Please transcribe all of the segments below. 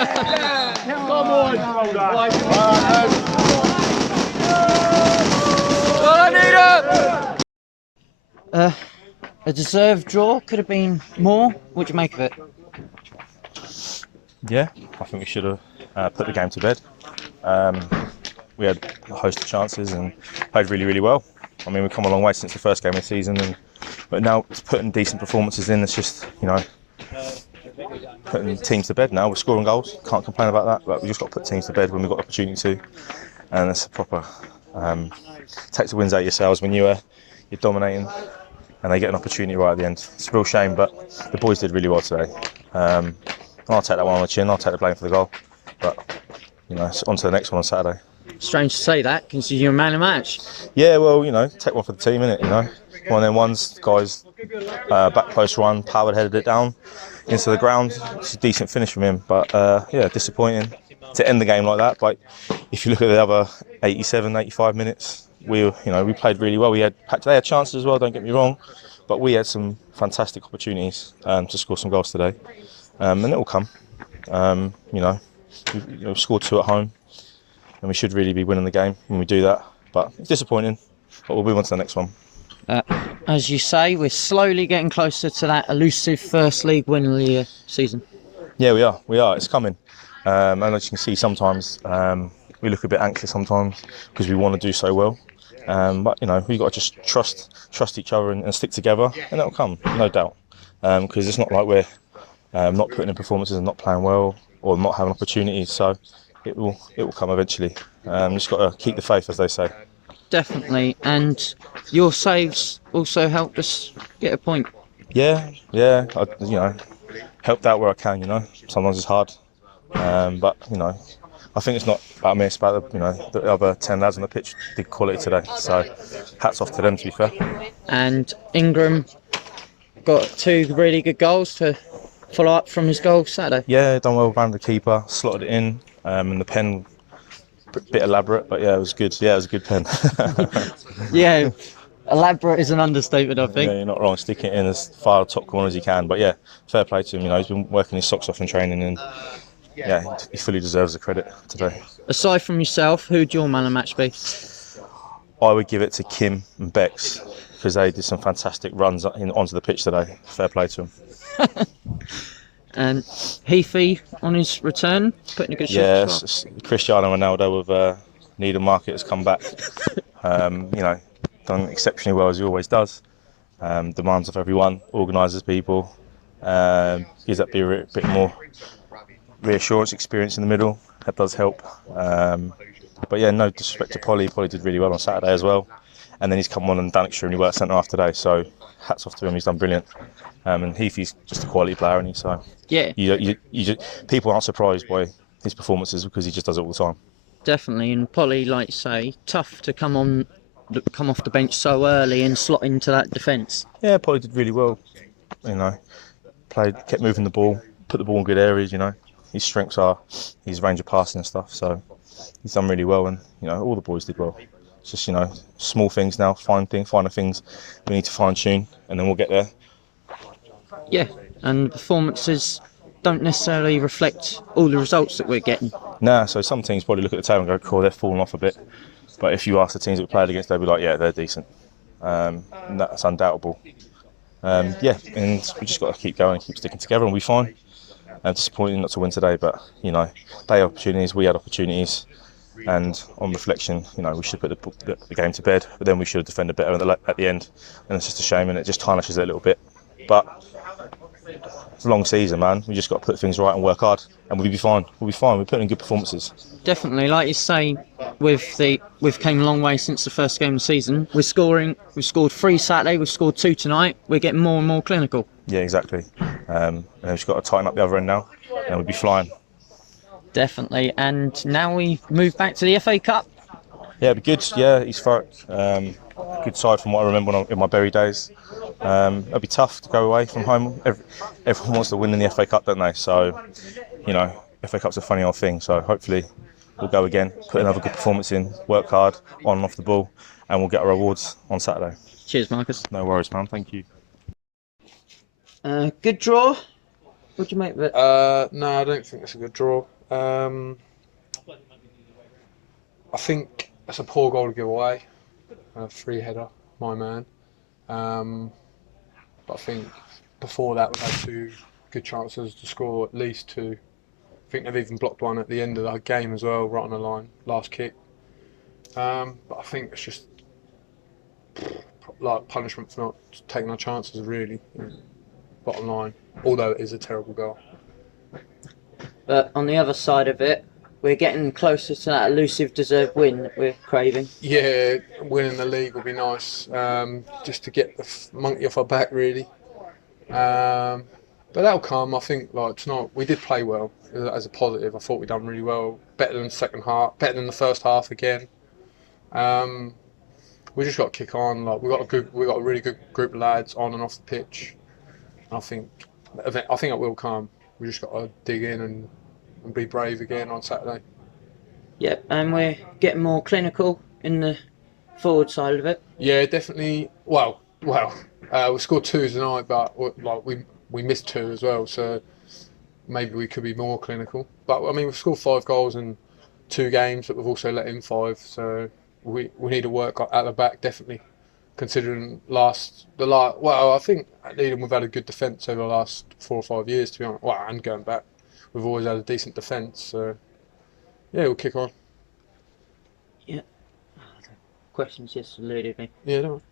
Come on! A deserved draw, could have been more. What do you make of it? Yeah, I think we should have put the game to bed. We had a host of chances and played really, really well. I mean, we've come a long way since the first game of the season, but now putting decent performances in, it's just, putting teams to bed now. We're scoring goals, can't complain about that, but we just got to put teams to bed when we've got the opportunity to. And it's a proper takes the wins out of yourselves when you're dominating and they get an opportunity right at the end. It's a real shame, but the boys did really well today. I'll take that one on the chin, I'll take the blame for the goal. But, it's on to the next one on Saturday. Strange to say that, considering you're a man of match. Yeah, well, take one for the team, innit, One of them ones, guys, back post run, powered headed it down into the ground. It's a decent finish from him, but disappointing to end the game like that. But if you look at the other 87, 85 minutes, we played really well. They had chances as well, don't get me wrong, but we had some fantastic opportunities to score some goals today, and it will come. We've scored 2 at home, and we should really be winning the game when we do that. But it's disappointing, but we'll move on to the next one. As you say, we're slowly getting closer to that elusive first league win of the season. Yeah, we are. It's coming. And as you can see, sometimes we look a bit anxious sometimes because we want to do so well. But we've got to just trust each other and stick together, and it'll come, no doubt. Because it's not like we're not putting in performances and not playing well or not having opportunities. So it will come eventually. Just got to keep the faith, as they say. Definitely, and your saves also helped us get a point. Yeah. I helped out where I can. Sometimes it's hard, but I think it's not about me. It's about the other 10 lads on the pitch did quality today. So hats off to them, to be fair. And Ingram got 2 really good goals to follow up from his goal Saturday. Yeah, done well around the keeper, slotted it in, and the pen. Bit elaborate, but yeah, it was good. Yeah, it was a good pen. Yeah, elaborate is an understatement, I think. Yeah, you're not wrong. Sticking it in as far top corner as you can. But yeah, fair play to him. He's been working his socks off in training, and yeah, he fully deserves the credit today. Aside from yourself, who'd your man of match be? I would give it to Kim and Bex because they did some fantastic runs onto the pitch today. Fair play to them. And Heafy on his return, putting a good shot. Yeah, Cristiano Ronaldo of Needham Market has come back. Done exceptionally well as he always does. Demands of everyone, organises people, gives that bit more reassurance, experience in the middle. That does help. But yeah, no disrespect to Polly. Polly did really well on Saturday as well. And then he's come on and done extremely well at centre half today. So hats off to him. He's done brilliant. And Heafy's just a quality player, isn't he? So yeah, people aren't surprised by his performances because he just does it all the time. Definitely, and Polly, like you say, tough to come off the bench so early and slot into that defence. Yeah, Polly did really well. Kept moving the ball, put the ball in good areas. His strengths are his range of passing and stuff. So he's done really well, and all the boys did well. It's just small things now, finer things we need to fine tune, and then we'll get there. Yeah, and the performances don't necessarily reflect all the results that we're getting. Nah, so some teams probably look at the table and go, cool, they're falling off a bit. But if you ask the teams that we played against, they'll be like, yeah, they're decent. And that's undoubtable. And we just got to keep going, keep sticking together, and we'll be fine. Disappointing not to win today, but, they had opportunities, we had opportunities. And on reflection, we should put the game to bed, but then we should have defended better at the end. And it's just a shame, and it just tarnishes it a little bit. But it's a long season, man. We just got to put things right and work hard, and we'll be fine. We're putting in good performances. Definitely, like you say, we've came a long way since the first game of the season. We've scored 3 Saturday, we've scored 2 tonight. We're getting more and more clinical. Yeah, exactly. And we've just got to tighten up the other end now, and we'll be flying. Definitely, and now we move back to the FA Cup. Yeah, it'll be good. Yeah, East Thurrock, good side from what I remember in my Bury days. It'll be tough to go away from home. Everyone wants to win in the FA Cup, don't they? So, FA Cup's a funny old thing. So hopefully we'll go again, put another good performance in, work hard on and off the ball, and we'll get our rewards on Saturday. Cheers, Marcus. No worries, man. Thank you. Good draw. What do you make of it? No, I don't think it's a good draw. I think it's a poor goal to give away. Free header, my man. But I think before that we had 2 good chances to score at least 2. I think they've even blocked one at the end of the game as well, right on the line, last kick. But I think it's just like punishment for not taking our chances, really. Bottom line, although it is a terrible goal. But on the other side of it, we're getting closer to that elusive deserved win that we're craving. Yeah, winning the league would be nice, just to get the monkey off our back, really. But that'll come. I think like tonight we did play well as a positive. I thought we done really well, better than the second half, better than the first half again. We just got to kick on. Like we got a really good group of lads on and off the pitch. I think it will come. We just got to dig in and be brave again on Saturday. Yep, and we're getting more clinical in the forward side of it. Yeah, definitely. Well, we scored 2 tonight, but like we missed 2 as well. So maybe we could be more clinical. But I mean, we've scored 5 goals in 2 games, but we've also let in 5. So we need to work at the back definitely. Considering I think at Needham we've had a good defence over the last 4 or 5 years, to be honest. Well, and going back, we've always had a decent defence. So yeah, we'll kick on. Yeah. Questions just eluded me. Yeah, no.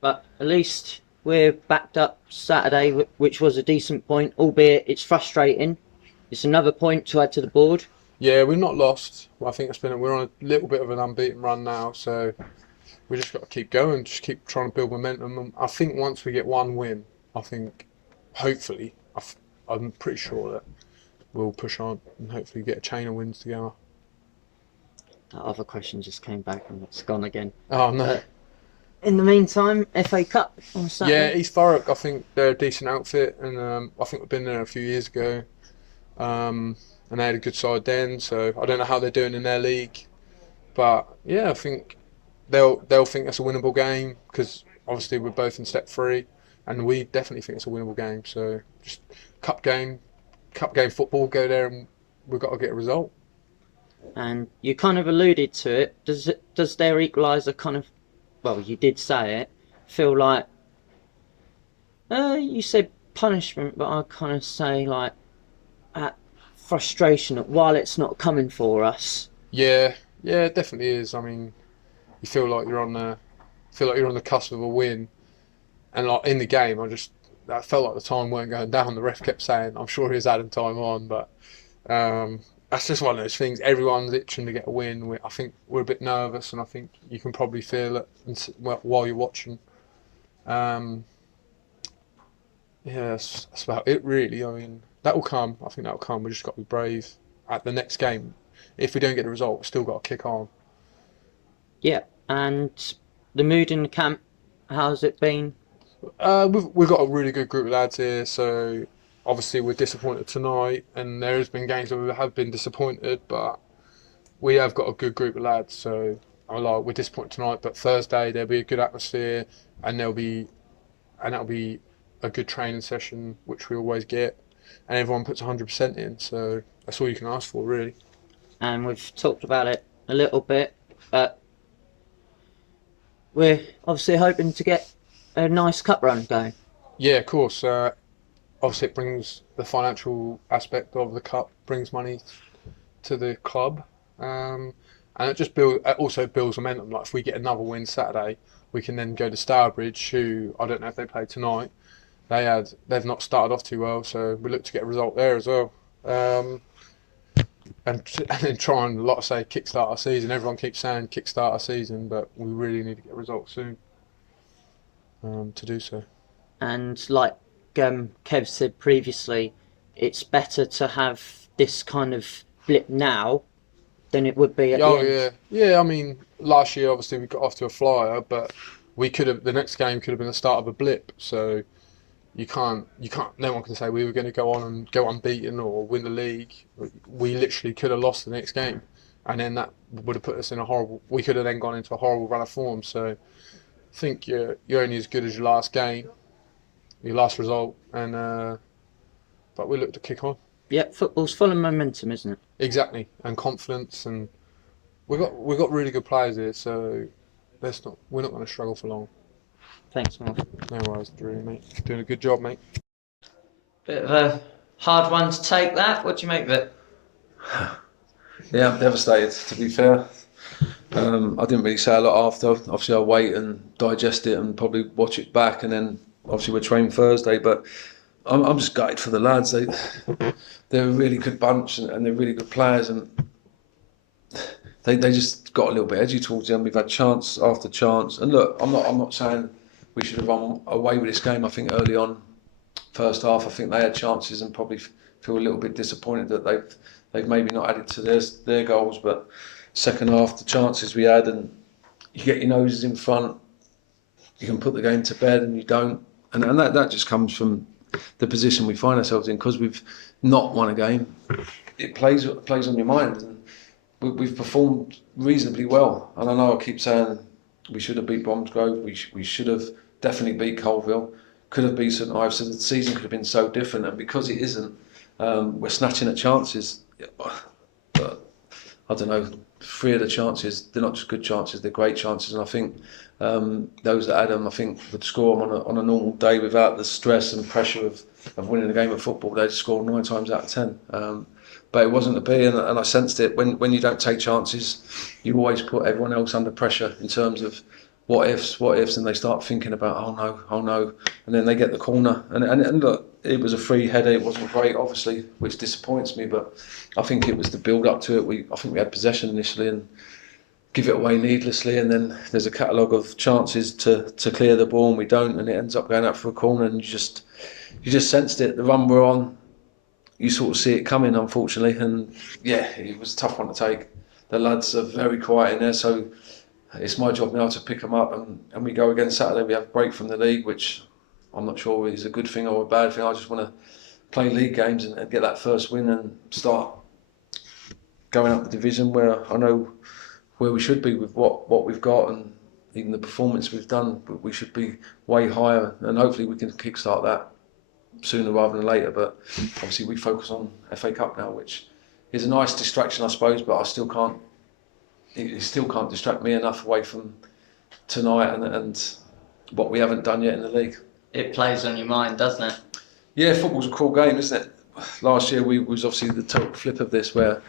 But at least we're backed up Saturday, which was a decent point, albeit it's frustrating. It's another point to add to the board. Yeah, we've not lost. I think we're on a little bit of an unbeaten run now, so we just got to keep going, just keep trying to build momentum. And I think once we get 1 win, hopefully, I'm pretty sure that we'll push on and hopefully get a chain of wins together. That other question just came back and it's gone again. Oh no. But in the meantime, FA Cup on Saturday. Yeah, East Thurrock, I think they're a decent outfit, and I think we've been there a few years ago. And they had a good side then, so I don't know how they're doing in their league. But yeah, I think they'll think it's a winnable game, because obviously we're both in step 3, and we definitely think it's a winnable game. So just cup game football, go there and we've got to get a result. And you kind of alluded to it. Does their equaliser kind of, well, you did say it, feel like, you said punishment, but I kind of say like at frustration at while it's not coming for us. Yeah, it definitely is. I mean, you feel like you're on the cusp of a win, and like in the game, I felt like the time weren't going down. The ref kept saying, "I'm sure he's adding time on," but that's just one of those things. Everyone's itching to get a win. I think we're a bit nervous, and I think you can probably feel it while you're watching. Yeah, that's about it, really. I mean, that will come. I think that will come. We just got to be brave at the next game. If we don't get the result, we've still got to kick on. Yeah, and the mood in the camp, how's it been? We've got a really good group of lads here, so obviously we're disappointed tonight, and there has been games where we have been disappointed, but we have got a good group of lads, so we're disappointed tonight, but Thursday there'll be a good atmosphere, and that'll be a good training session, which we always get, and everyone puts 100% in, so that's all you can ask for, really. And we've talked about it a little bit, but we're obviously hoping to get a nice cup run going. Yeah, of course. Obviously, it brings the financial aspect of the cup, brings money to the club, and it also builds momentum. Like if we get another win Saturday, we can then go to Stourbridge, who I don't know if they played tonight. They've not started off too well, so we look to get a result there as well. And then try and, like I say, kickstart our season. Everyone keeps saying kickstart our season, but we really need to get results soon to do so. And like Kev said previously, it's better to have this kind of blip now than it would be at the end. Yeah. I mean, last year obviously we got off to a flyer, but the next game could have been the start of a blip. So you can't. No one can say we were going to go on and go unbeaten or win the league. We literally could have lost the next game, and then that would have put us in a horrible. We could have then gone into a horrible run of form. So I think you're only as good as your last game. your last result, and but we look to kick on. Yeah, football's full of momentum, isn't it? Exactly, and confidence, and we've got really good players here, so we're not going to struggle for long. Thanks, Mark. No worries, Drew, mate. Doing a good job, mate. Bit of a hard one to take that. What do you make of it? Yeah, I'm devastated, to be fair. I didn't really say a lot after. Obviously, I'll wait and digest it and probably watch it back, and then obviously we're trained Thursday. But I'm just gutted for the lads. They're a really good bunch and they're really good players, and they just got a little bit edgy towards the end. We've had chance after chance, and look, I'm not saying we should have run away with this game. I think early on, first half, I think they had chances and probably feel a little bit disappointed that they've maybe not added to their goals. But second half, the chances we had, and you get your noses in front, you can put the game to bed, and you don't, and that just comes from the position we find ourselves in, because we've not won a game. It plays on your mind, and we've performed reasonably well. And I know I keep saying we should have beat Bromsgrove, we should have definitely beat Colville, could have beat St Ives, so the season could have been so different, and because it isn't, we're snatching at chances. But I don't know, 3 of the chances, they're not just good chances, they're great chances, and I think those that had them, I think, would score them on a normal day without the stress and pressure of winning a game of football. They'd score 9 times out of 10. But it wasn't to be, and I sensed it. When you don't take chances, you always put everyone else under pressure in terms of what ifs, and they start thinking about, oh no, and then they get the corner. And look, it was a free header, it wasn't great, obviously, which disappoints me, but I think it was the build up to it. I think we had possession initially and give it away needlessly, and then there's a catalogue of chances to clear the ball, and we don't, and it ends up going out for a corner, and you just sensed it. The run we're on, you sort of see it coming, unfortunately, and yeah, it was a tough one to take. The lads are very quiet in there, so it's my job now to pick them up, and we go again Saturday. We have a break from the league, which I'm not sure is a good thing or a bad thing. I just want to play league games and get that first win and start going up the division where I know where we should be with what we've got, and even the performance we've done. We should be way higher, and hopefully we can kickstart that sooner rather than later. But obviously we focus on FA Cup now, which is a nice distraction, I suppose, but it still can't distract me enough away from tonight and what we haven't done yet in the league. It plays on your mind, doesn't it? Yeah, football's a cruel game, isn't it? Last year we was obviously the total flip of this, where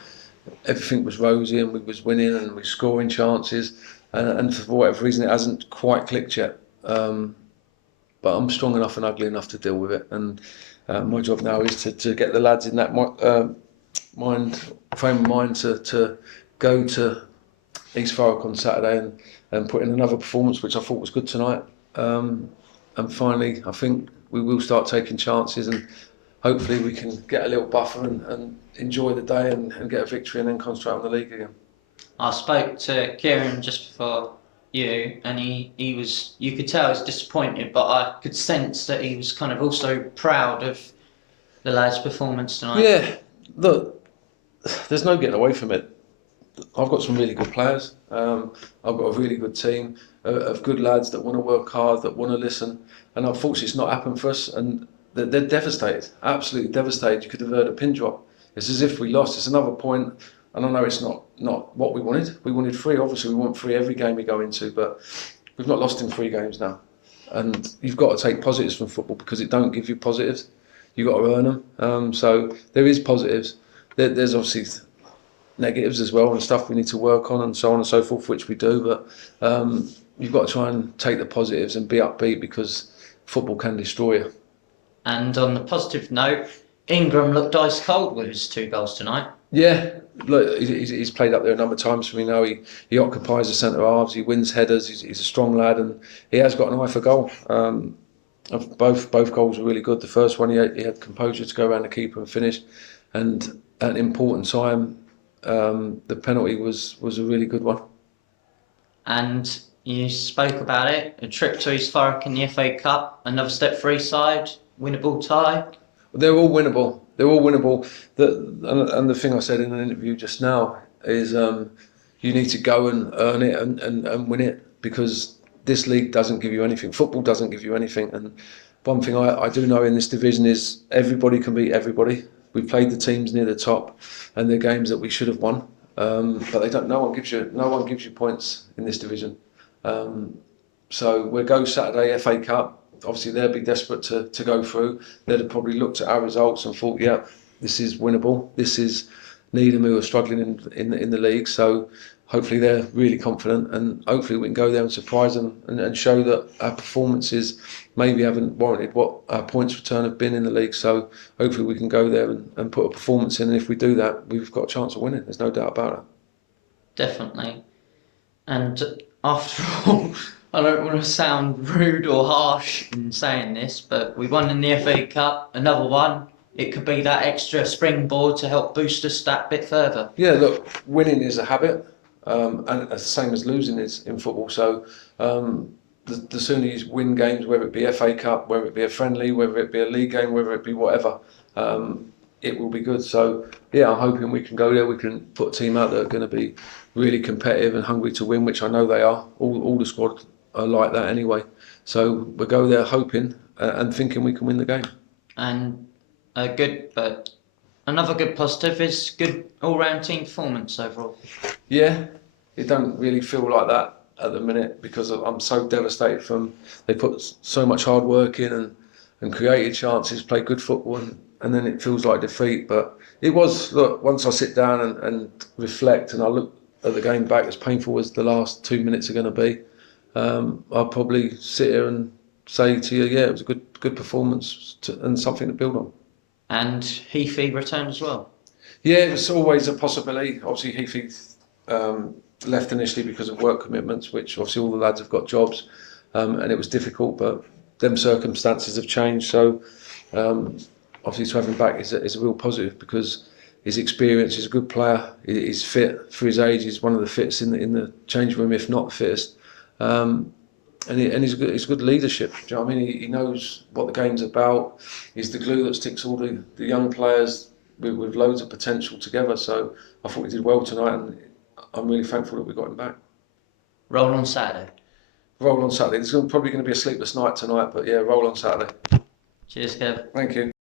everything was rosy and we was winning and we were scoring chances, and for whatever reason it hasn't quite clicked yet. But I'm strong enough and ugly enough to deal with it, and my job now is to get the lads in that frame of mind to go to East Thurrock on Saturday and put in another performance, which I thought was good tonight. And finally, I think we will start taking chances, and hopefully we can get a little buffer and enjoy the day and get a victory, and then concentrate on the league again. I spoke to Keiran just before you, and he was, you could tell he was disappointed, but I could sense that he was kind of also proud of the lads' performance tonight. Yeah, look, there's no getting away from it. I've got some really good players. I've got a really good team of good lads that want to work hard, that want to listen, and unfortunately it's not happened for us, and they're devastated, absolutely devastated. You could have heard a pin drop. It's as if we lost. It's another point, and I know it's not what we wanted. We wanted 3. Obviously we want 3 every game we go into, but we've not lost in 3 games now, and you've got to take positives from football, because it don't give you positives. You've got to earn them. So there is positives. There's obviously negatives as well and stuff we need to work on and so on and so forth, which we do, but you've got to try and take the positives and be upbeat, because football can destroy you. And on the positive note, Ingram looked ice cold with his 2 goals tonight. Yeah, look, he's played up there a number of times for me now. He occupies the centre halves, he wins headers, he's a strong lad, and he has got an eye for goal. Both goals were really good. The first one, he had composure to go around the keeper and finish, and at an important time, the penalty was a really good one. And you spoke about it, a trip to East Thurrock in the FA Cup, another step for Eastside, winnable tie. They're all winnable. And the thing I said in an interview just now is you need to go and earn it and win it, because this league doesn't give you anything. Football doesn't give you anything, one thing I do know in this division is everybody can beat everybody. We've played the teams near the top, and they're games that we should have won. But they don't. No one gives you points in this division. So we'll go Saturday FA Cup. Obviously, they'll be desperate to go through. They'd have probably looked at our results and thought, yeah, this is winnable. This is Needham, who are struggling in the league. So hopefully they're really confident, and hopefully we can go there and surprise them and show that our performances maybe haven't warranted what our points return have been in the league. So hopefully we can go there and put a performance in, and if we do that, we've got a chance of winning. There's no doubt about it. Definitely. And after all, I don't want to sound rude or harsh in saying this, but we won in the FA Cup, another one. It could be that extra springboard to help boost us that bit further. Yeah, look, winning is a habit, and it's the same as losing is in football. So the sooner you win games, whether it be FA Cup, whether it be a friendly, whether it be a league game, whether it be whatever, it will be good. So yeah, I'm hoping we can go there. We can put a team out that are going to be really competitive and hungry to win, which I know they are. All the squad are like that anyway. So we'll go there hoping and thinking we can win the game. And another good positive is good all-round team performance overall. Yeah, it don't really feel like that at the minute because I'm so devastated from they put so much hard work in and created chances, played good football, and then it feels like defeat. But it was, look, once I sit down and reflect and I look at the game back, as painful as the last 2 minutes are going to be, I'll probably sit here and say to you, yeah, it was a good performance and something to build on. And Heafy returned as well. Yeah, it was always a possibility. Obviously, Heafy left initially because of work commitments, which obviously all the lads have got jobs, and it was difficult, but them circumstances have changed. So obviously to have him back is a real positive because his experience, he's a good player, he's fit for his age, he's one of the fittest in the change room, if not the fittest. And he's good leadership. Do you know what I mean? He knows what the game's about. He's the glue that sticks all the young players with loads of potential together. So I thought he did well tonight, and I'm really thankful that we got him back. Roll on Saturday. Roll on Saturday. There's probably going to be a sleepless night tonight, but yeah, roll on Saturday. Cheers, Kev. Thank you.